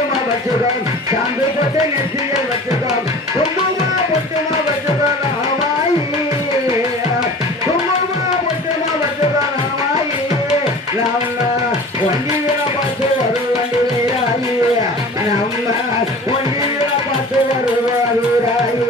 பொட்டுமா வச்சுக்கோம் சாமி பொட்டு நெற்றியில் வச்சுக்கோம் குங்குமா பொட்டுமா வச்சுக்கோம் ஹவாயி குங்குமா பொட்டுமா வச்சுக்கோம் ஹவாயி நம்ம வண்டியில பார்த்து வரும் வண்டியிலாயி நம்ம வண்டியில பார்த்து வரும்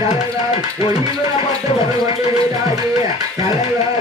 தலைவர் ஒளிவரப்பட்டு வருவது தலைவர்